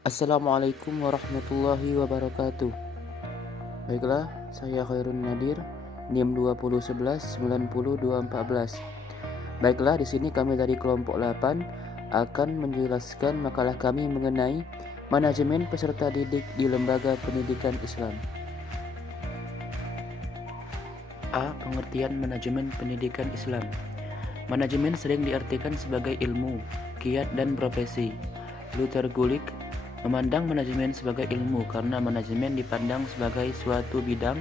Assalamualaikum warahmatullahi wabarakatuh. Baiklah, saya Khairun Nadir, NIM 201190214. Baiklah, di sini kami dari kelompok 8 akan menjelaskan makalah kami mengenai manajemen peserta didik di lembaga pendidikan Islam. A. Pengertian manajemen pendidikan Islam. Manajemen sering diartikan sebagai ilmu, kiat, dan profesi. Luther Gulick memandang manajemen sebagai ilmu karena manajemen dipandang sebagai suatu bidang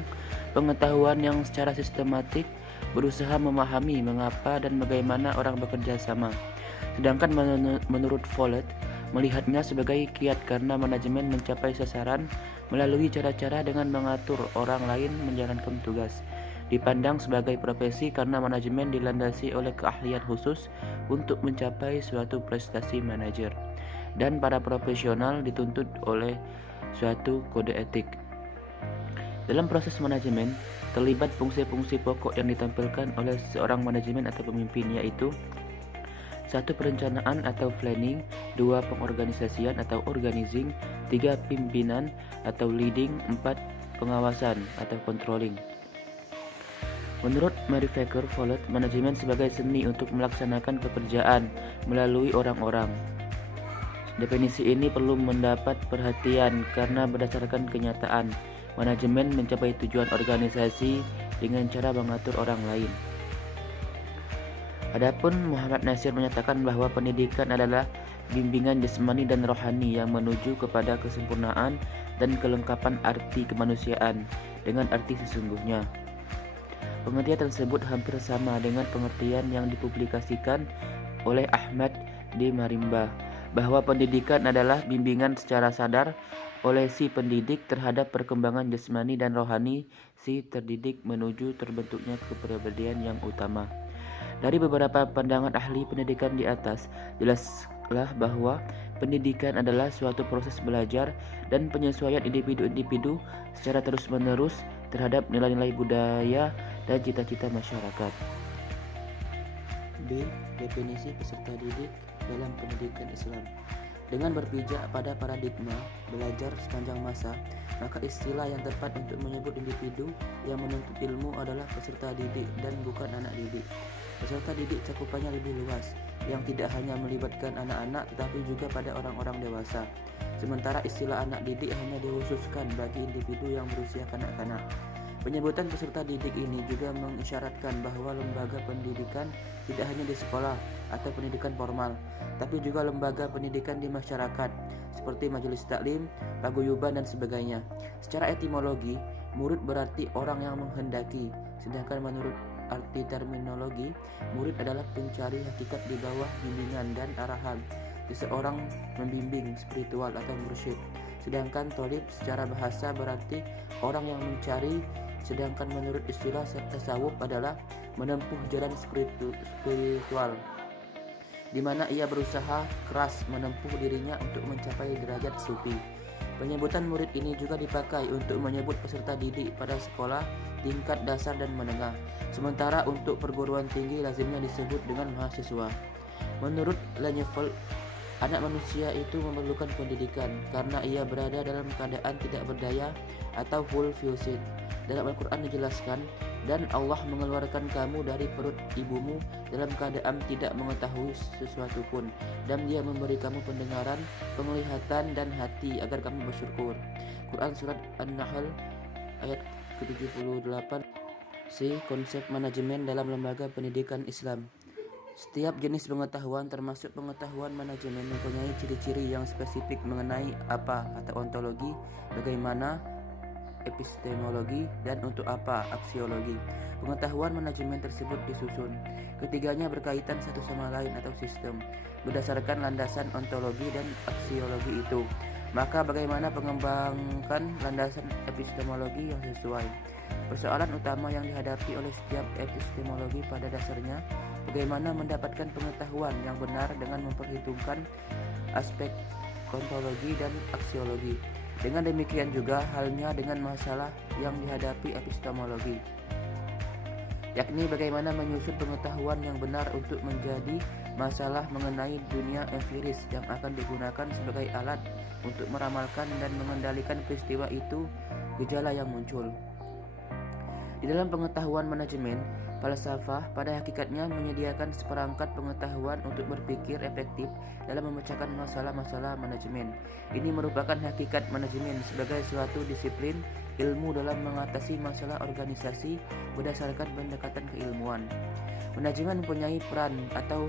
pengetahuan yang secara sistematik berusaha memahami mengapa dan bagaimana orang bekerja sama. Sedangkan menurut Follett melihatnya sebagai kiat karena manajemen mencapai sasaran melalui cara-cara dengan mengatur orang lain menjalankan tugas. Dipandang sebagai profesi karena manajemen dilandasi oleh keahlian khusus untuk mencapai suatu prestasi manajer, dan para profesional dituntut oleh suatu kode etik. Dalam proses manajemen, terlibat fungsi-fungsi pokok yang ditampilkan oleh seorang manajemen atau pemimpin, yaitu 1. Perencanaan atau planning, 2. Pengorganisasian atau organizing, 3. Pimpinan atau leading, 4. Pengawasan atau controlling. Menurut Mary Baker Follett, manajemen sebagai seni untuk melaksanakan pekerjaan melalui orang-orang. Definisi ini perlu mendapat perhatian karena berdasarkan kenyataan, manajemen mencapai tujuan organisasi dengan cara mengatur orang lain. Adapun Muhammad Nasir menyatakan bahwa pendidikan adalah bimbingan jasmani dan rohani yang menuju kepada kesempurnaan dan kelengkapan arti kemanusiaan dengan arti sesungguhnya. Pengertian tersebut hampir sama dengan pengertian yang dipublikasikan oleh Ahmad D. Marimba, bahwa pendidikan adalah bimbingan secara sadar oleh si pendidik terhadap perkembangan jasmani dan rohani si terdidik menuju terbentuknya kepribadian yang utama. Dari beberapa pandangan ahli pendidikan di atas, jelaslah bahwa pendidikan adalah suatu proses belajar dan penyesuaian individu-individu secara terus-menerus terhadap nilai-nilai budaya dan cita-cita masyarakat. B. Definisi peserta didik dalam pendidikan Islam. Dengan berpijak pada paradigma belajar sepanjang masa, maka istilah yang tepat untuk menyebut individu yang menuntut ilmu adalah peserta didik dan bukan anak didik. Peserta didik cakupannya lebih luas, yang tidak hanya melibatkan anak-anak tetapi juga pada orang-orang dewasa. Sementara istilah anak didik hanya dikhususkan bagi individu yang berusia kanak-kanak. Penyebutan peserta didik ini juga mengisyaratkan bahwa lembaga pendidikan tidak hanya di sekolah atau pendidikan formal, tapi juga lembaga pendidikan di masyarakat seperti majelis taklim, paguyuban, dan sebagainya. Secara etimologi, murid berarti orang yang menghendaki, sedangkan menurut arti terminologi, murid adalah pencari hakikat di bawah bimbingan dan arahan seseorang membimbing spiritual atau mursyid. Sedangkan thalib secara bahasa berarti orang yang mencari, sedangkan menurut istilah tasawuf adalah menempuh jalan spiritual, di mana ia berusaha keras menempuh dirinya untuk mencapai derajat sufi. Penyebutan murid ini juga dipakai untuk menyebut peserta didik pada sekolah tingkat dasar dan menengah, sementara untuk perguruan tinggi lazimnya disebut dengan mahasiswa. Menurut Langevel, anak manusia itu memerlukan pendidikan karena ia berada dalam keadaan tidak berdaya atau full fusid. Dalam Al-Quran dijelaskan, dan Allah mengeluarkan kamu dari perut ibumu dalam keadaan tidak mengetahui sesuatu pun, dan Dia memberi kamu pendengaran, penglihatan, dan hati agar kamu bersyukur. Quran Surat An-Nahl ayat ke-78. C. Konsep manajemen dalam lembaga pendidikan Islam. Setiap jenis pengetahuan termasuk pengetahuan manajemen mempunyai ciri-ciri yang spesifik mengenai apa atau ontologi, bagaimana epistemologi, dan untuk apa aksiologi. Pengetahuan manajemen tersebut disusun. Ketiganya berkaitan satu sama lain atau sistem berdasarkan landasan ontologi dan aksiologi itu. Maka bagaimana mengembangkan landasan epistemologi yang sesuai? Persoalan utama yang dihadapi oleh setiap epistemologi pada dasarnya bagaimana mendapatkan pengetahuan yang benar dengan memperhitungkan aspek ontologi dan aksiologi. Dengan demikian juga halnya dengan masalah yang dihadapi epistemologi, yakni bagaimana menyusun pengetahuan yang benar untuk menjadi masalah mengenai dunia empiris yang akan digunakan sebagai alat untuk meramalkan dan mengendalikan peristiwa itu, gejala yang muncul. Di dalam pengetahuan manajemen, falsafah pada hakikatnya menyediakan seperangkat pengetahuan untuk berpikir efektif dalam memecahkan masalah-masalah manajemen. Ini merupakan hakikat manajemen sebagai suatu disiplin ilmu dalam mengatasi masalah organisasi berdasarkan pendekatan keilmuan. Manajemen mempunyai peran atau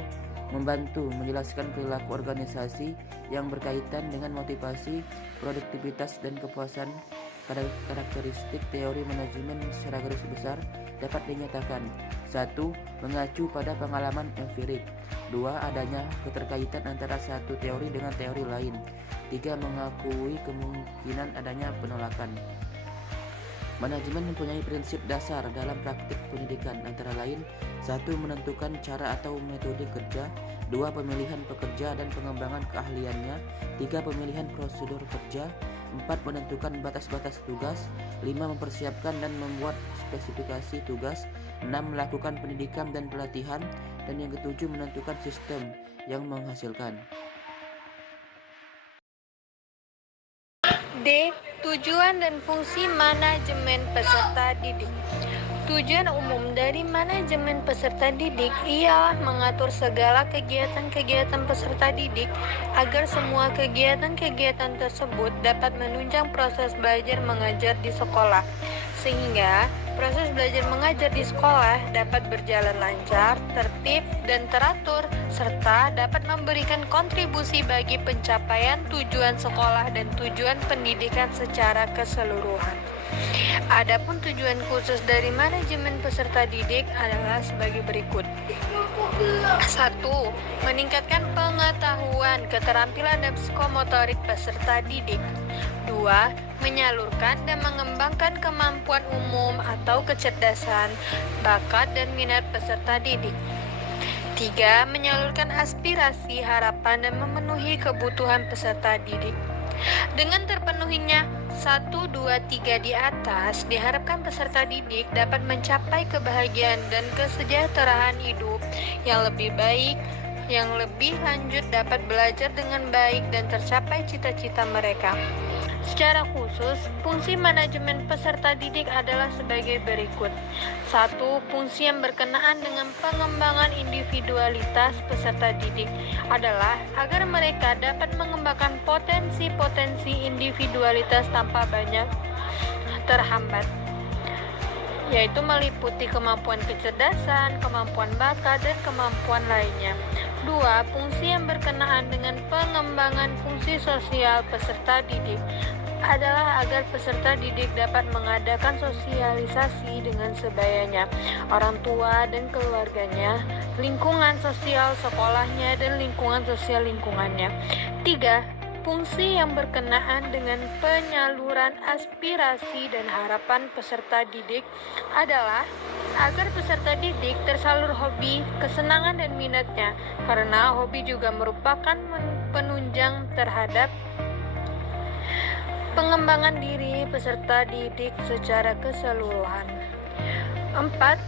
membantu menjelaskan perilaku organisasi yang berkaitan dengan motivasi, produktivitas, dan kepuasan. Karakteristik teori manajemen secara garis besar dapat dinyatakan: 1. Mengacu pada pengalaman empirik. 2. Adanya keterkaitan antara satu teori dengan teori lain. 3. Mengakui kemungkinan adanya penolakan. Manajemen mempunyai prinsip dasar dalam praktik pendidikan, antara lain: 1. Menentukan cara atau metode kerja. 2. Pemilihan pekerja dan pengembangan keahliannya. 3. Pemilihan prosedur kerja. 4. Menentukan batas-batas tugas. 5. Mempersiapkan dan membuat spesifikasi tugas. 6. Melakukan pendidikan dan pelatihan. Dan yang ketujuh, menentukan sistem yang menghasilkan. D. Tujuan dan fungsi manajemen peserta didik. Tujuan umum dari manajemen peserta didik ialah mengatur segala kegiatan-kegiatan peserta didik agar semua kegiatan-kegiatan tersebut dapat menunjang proses belajar mengajar di sekolah, sehingga proses belajar mengajar di sekolah dapat berjalan lancar, tertib, dan teratur, serta dapat memberikan kontribusi bagi pencapaian tujuan sekolah dan tujuan pendidikan secara keseluruhan. Adapun tujuan khusus dari manajemen peserta didik adalah sebagai berikut. 1. Meningkatkan pengetahuan, keterampilan, dan psikomotorik peserta didik. 2. Menyalurkan dan mengembangkan kemampuan umum atau kecerdasan, bakat, dan minat peserta didik. 3. Menyalurkan aspirasi, harapan, dan memenuhi kebutuhan peserta didik. Dengan terpenuhinya 1, 2, 3 di atas, diharapkan peserta didik dapat mencapai kebahagiaan dan kesejahteraan hidup yang lebih baik, yang lebih lanjut, dapat belajar dengan baik, dan tercapai cita-cita mereka. Secara khusus, fungsi manajemen peserta didik adalah sebagai berikut. 1. Fungsi yang berkenaan dengan pengembangan individualitas peserta didik adalah agar mereka dapat mengembangkan potensi-potensi individualitas tanpa banyak terhambat, yaitu meliputi kemampuan kecerdasan, kemampuan bakat, dan kemampuan lainnya. 2. Fungsi yang berkenaan dengan pengembangan fungsi sosial peserta didik adalah agar peserta didik dapat mengadakan sosialisasi dengan sebayanya, orang tua dan keluarganya, lingkungan sosial sekolahnya, dan lingkungan sosial lingkungannya. 3. Fungsi yang berkenaan dengan penyaluran aspirasi dan harapan peserta didik adalah agar peserta didik tersalur hobi, kesenangan, dan minatnya, karena hobi juga merupakan penunjang terhadap pengembangan diri peserta didik secara keseluruhan. 4.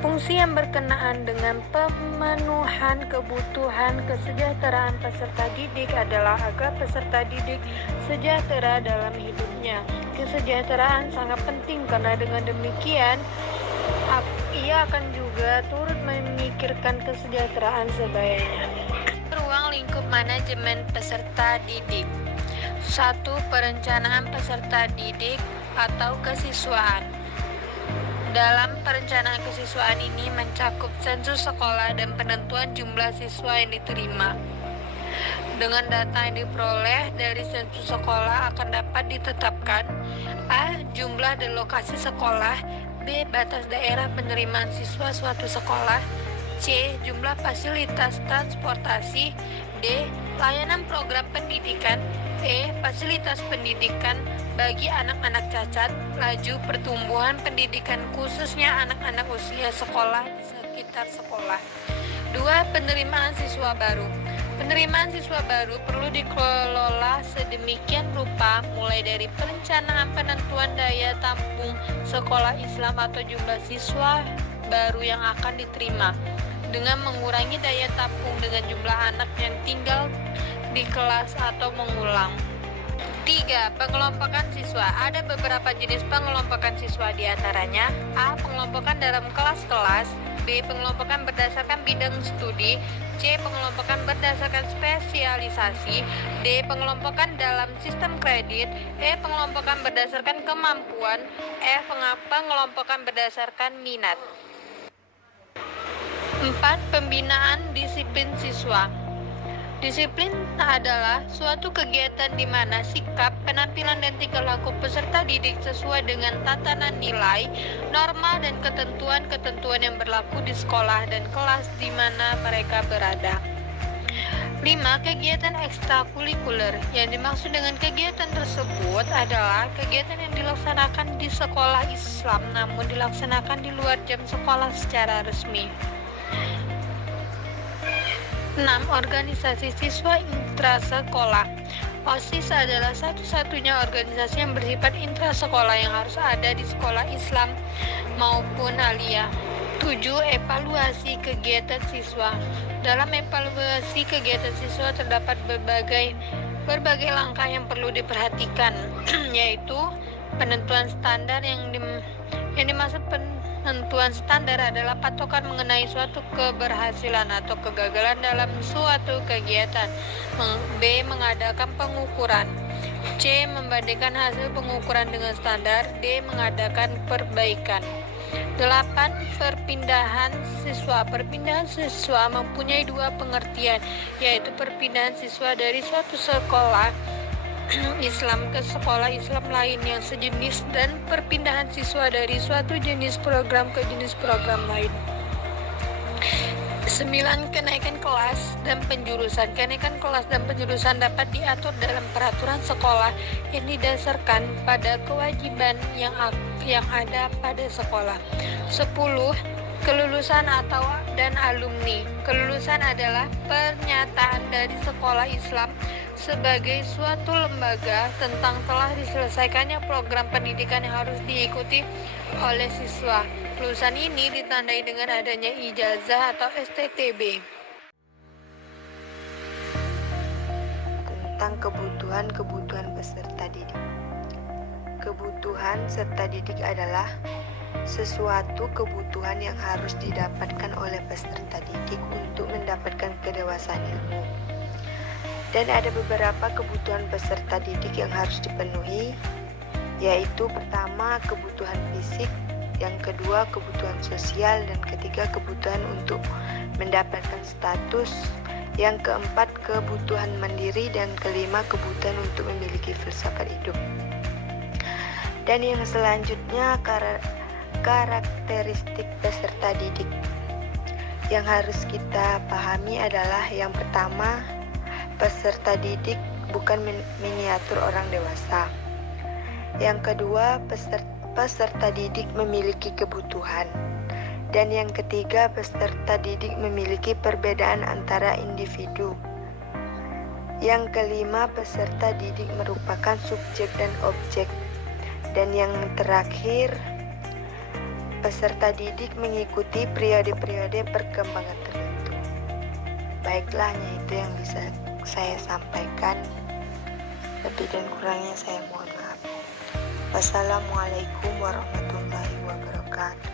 Fungsi yang berkenaan dengan pemenuhan kebutuhan kesejahteraan peserta didik adalah agar peserta didik sejahtera dalam hidupnya. Kesejahteraan sangat penting karena dengan demikian ia akan juga turut memikirkan kesejahteraan sebayanya. Ruang lingkup manajemen peserta didik. 1. Perencanaan peserta didik atau kesiswaan. Dalam perencanaan kesiswaan ini mencakup sensus sekolah dan penentuan jumlah siswa yang diterima. Dengan data yang diperoleh dari sensus sekolah akan dapat ditetapkan: A. Jumlah dan lokasi sekolah. B. Batas daerah penerimaan siswa suatu sekolah. C. Jumlah fasilitas transportasi. D. Layanan program pendidikan. E. Fasilitas pendidikan bagi anak-anak cacat. Laju pertumbuhan pendidikan khususnya anak-anak usia sekolah di sekitar sekolah. 2. Penerimaan siswa baru. Penerimaan siswa baru perlu dikelola sedemikian rupa mulai dari perencanaan penentuan daya tampung sekolah Islam atau jumlah siswa baru yang akan diterima, dengan mengurangi daya tampung dengan jumlah anak yang tinggal di kelas atau mengulang. 3. Pengelompokan siswa. Ada beberapa jenis pengelompokan siswa, di antaranya A. Pengelompokan dalam kelas-kelas, B. Pengelompokan berdasarkan bidang studi, C. Pengelompokan berdasarkan spesialisasi, D. Pengelompokan dalam sistem kredit, E. Pengelompokan berdasarkan kemampuan, F. Pengelompokan berdasarkan minat. 4. Pembinaan disiplin siswa. Disiplin adalah suatu kegiatan di mana sikap, penampilan, dan tingkah laku peserta didik sesuai dengan tatanan nilai, norma, dan ketentuan-ketentuan yang berlaku di sekolah dan kelas di mana mereka berada. 5. Kegiatan ekstrakurikuler. Yang dimaksud dengan kegiatan tersebut adalah kegiatan yang dilaksanakan di sekolah Islam namun dilaksanakan di luar jam sekolah secara resmi. 6. Organisasi siswa intrasekolah. OSIS adalah satu-satunya organisasi yang bersifat intrasekolah yang harus ada di sekolah Islam maupun aliyah. 7. Evaluasi kegiatan siswa. Dalam evaluasi kegiatan siswa terdapat berbagai langkah yang perlu diperhatikan, yaitu penentuan standar. Yang dimaksud penentuan standar adalah patokan mengenai suatu keberhasilan atau kegagalan dalam suatu kegiatan. B. Mengadakan pengukuran. C. Membandingkan hasil pengukuran dengan standar. D. Mengadakan perbaikan. 8. Perpindahan siswa. Perpindahan siswa mempunyai dua pengertian, yaitu perpindahan siswa dari suatu sekolah Islam ke sekolah Islam lain yang sejenis, dan perpindahan siswa dari suatu jenis program ke jenis program lain. 9. Kenaikan kelas dan penjurusan. Kenaikan kelas dan penjurusan dapat diatur dalam peraturan sekolah yang didasarkan pada kewajiban yang ada pada sekolah. 10. Kelulusan dan alumni. Kelulusan adalah pernyataan dari sekolah Islam sebagai suatu lembaga tentang telah diselesaikannya program pendidikan yang harus diikuti oleh siswa. Kelulusan ini ditandai dengan adanya ijazah atau STTB. Tentang kebutuhan peserta didik. Kebutuhan serta didik adalah sesuatu kebutuhan yang harus didapatkan oleh peserta didik untuk mendapatkan kedewasaan ilmu. Dan ada beberapa kebutuhan peserta didik yang harus dipenuhi, yaitu pertama kebutuhan fisik, yang kedua kebutuhan sosial, dan ketiga kebutuhan untuk mendapatkan status, yang keempat kebutuhan mandiri, dan kelima kebutuhan untuk memiliki filsafat hidup. Dan yang selanjutnya karakteristik peserta didik yang harus kita pahami adalah yang pertama, peserta didik bukan miniatur orang dewasa. Yang kedua, peserta didik memiliki kebutuhan. Dan yang ketiga, peserta didik memiliki perbedaan antara individu. Yang kelima, peserta didik merupakan subjek dan objek. Dan yang terakhir, peserta didik mengikuti periode-periode perkembangan tertentu. Baiklah, hanya itu yang bisa saya sampaikan. Lebih dan kurangnya saya mohon maaf. Wassalamualaikum warahmatullahi wabarakatuh.